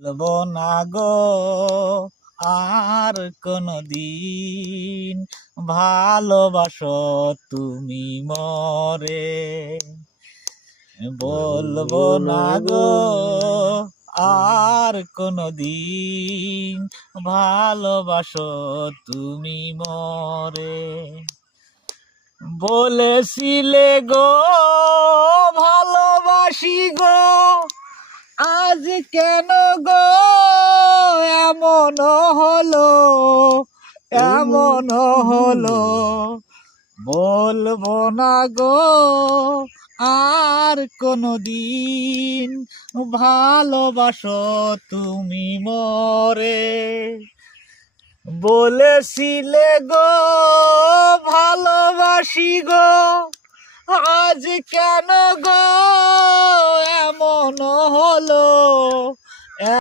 বলবো না গো আর কোনদিন, ভালোবাসো তুমি মরে। বলবো না গো আর কোনদিন, ভালোবাসো তুমি মরে। বলেছিলে গো ভালোবাসি গো, আজ কেন গো এমন হলো, এমন হলো। বলবো না গো আর কোনদিন, ভালোবাসো তুমি মরে। বলেছিলে গো ভালোবাসি গো, আজ কেন গো এমন হলো,